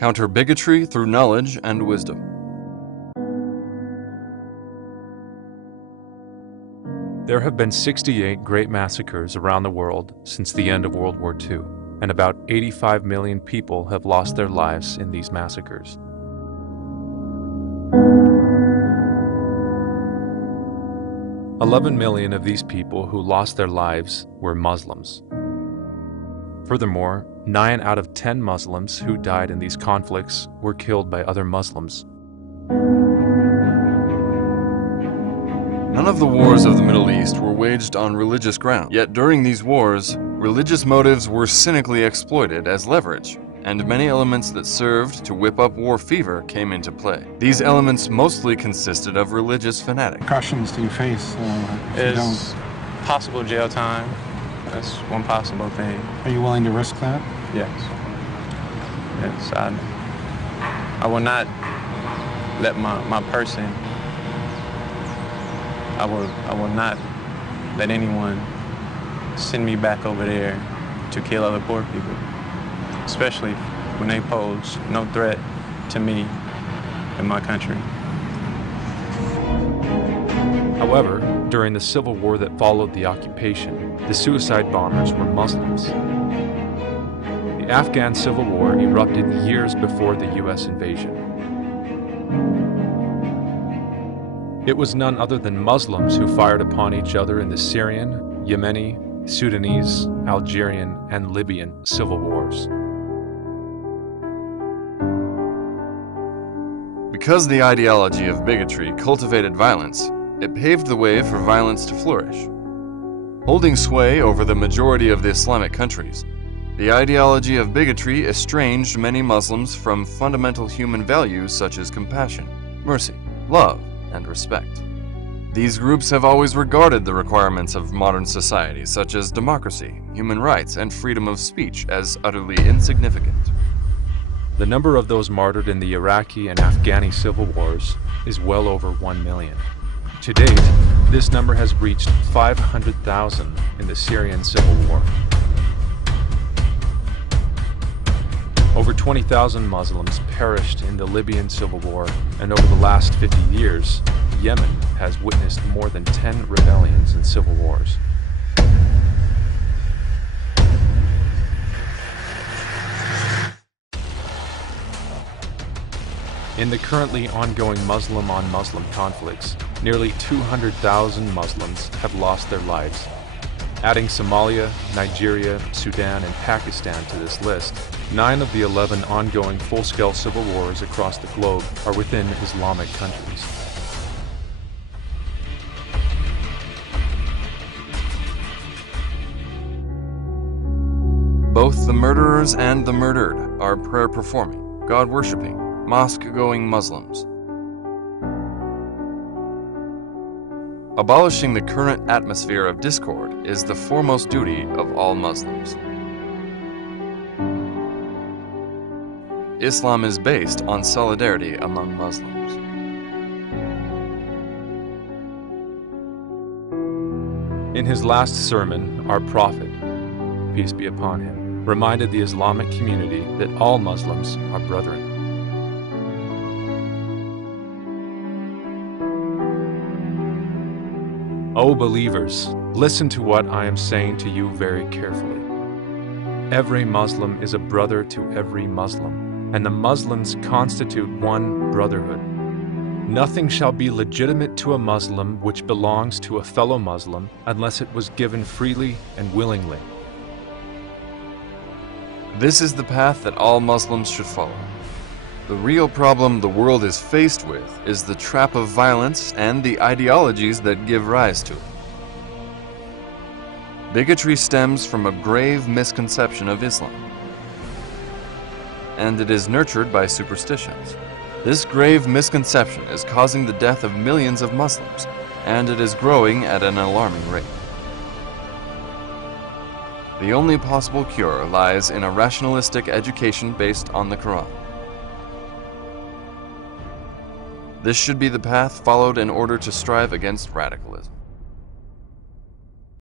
Counter bigotry through knowledge and wisdom. There have been 68 great massacres around the world since the end of World War II, and about 85 million people have lost their lives in these massacres. $11 million of these people who lost their lives were Muslims. Furthermore, 9 out of 10 Muslims who died in these conflicts were killed by other Muslims. None of the wars of the Middle East were waged on religious grounds, yet during these wars, religious motives were cynically exploited as leverage, and many elements that served to whip up war fever came into play. These elements mostly consisted of religious fanatics. Repercussions to your face if you don't. Possible jail time. That's one possible thing. Are you willing to risk that? Yes. Yes, I will not let my person, I will not let anyone send me back over there to kill other poor people, especially when they pose no threat to me and my country. However, during the civil war that followed the occupation, the suicide bombers were Muslims. The Afghan Civil War erupted years before the U.S. invasion. It was none other than Muslims who fired upon each other in the Syrian, Yemeni, Sudanese, Algerian, and Libyan civil wars. Because the ideology of bigotry cultivated violence, it paved the way for violence to flourish. Holding sway over the majority of the Islamic countries, the ideology of bigotry estranged many Muslims from fundamental human values such as compassion, mercy, love, and respect. These groups have always regarded the requirements of modern society, such as democracy, human rights, and freedom of speech, as utterly insignificant. The number of those martyred in the Iraqi and Afghani civil wars is well over 1 million. To date, this number has reached 500,000 in the Syrian civil war. Over 20,000 Muslims perished in the Libyan civil war, and over the last 50 years, Yemen has witnessed more than 10 rebellions and civil wars. In the currently ongoing Muslim-on-Muslim conflicts, nearly 200,000 Muslims have lost their lives. Adding Somalia, Nigeria, Sudan, and Pakistan to this list, 9 of the 11 ongoing full-scale civil wars across the globe are within Islamic countries. Both the murderers and the murdered are prayer-performing, God-worshipping, mosque-going Muslims. Abolishing the current atmosphere of discord is the foremost duty of all Muslims. Islam is based on solidarity among Muslims. In his last sermon, our Prophet, peace be upon him, reminded the Islamic community that all Muslims are brethren. O believers, listen to what I am saying to you very carefully. Every Muslim is a brother to every Muslim, and the Muslims constitute one brotherhood. Nothing shall be legitimate to a Muslim which belongs to a fellow Muslim unless it was given freely and willingly. This is the path that all Muslims should follow. The real problem the world is faced with is the trap of violence and the ideologies that give rise to it. Bigotry stems from a grave misconception of Islam, and it is nurtured by superstitions. This grave misconception is causing the death of millions of Muslims, and it is growing at an alarming rate. The only possible cure lies in a rationalistic education based on the Quran. This should be the path followed in order to strive against radicalism.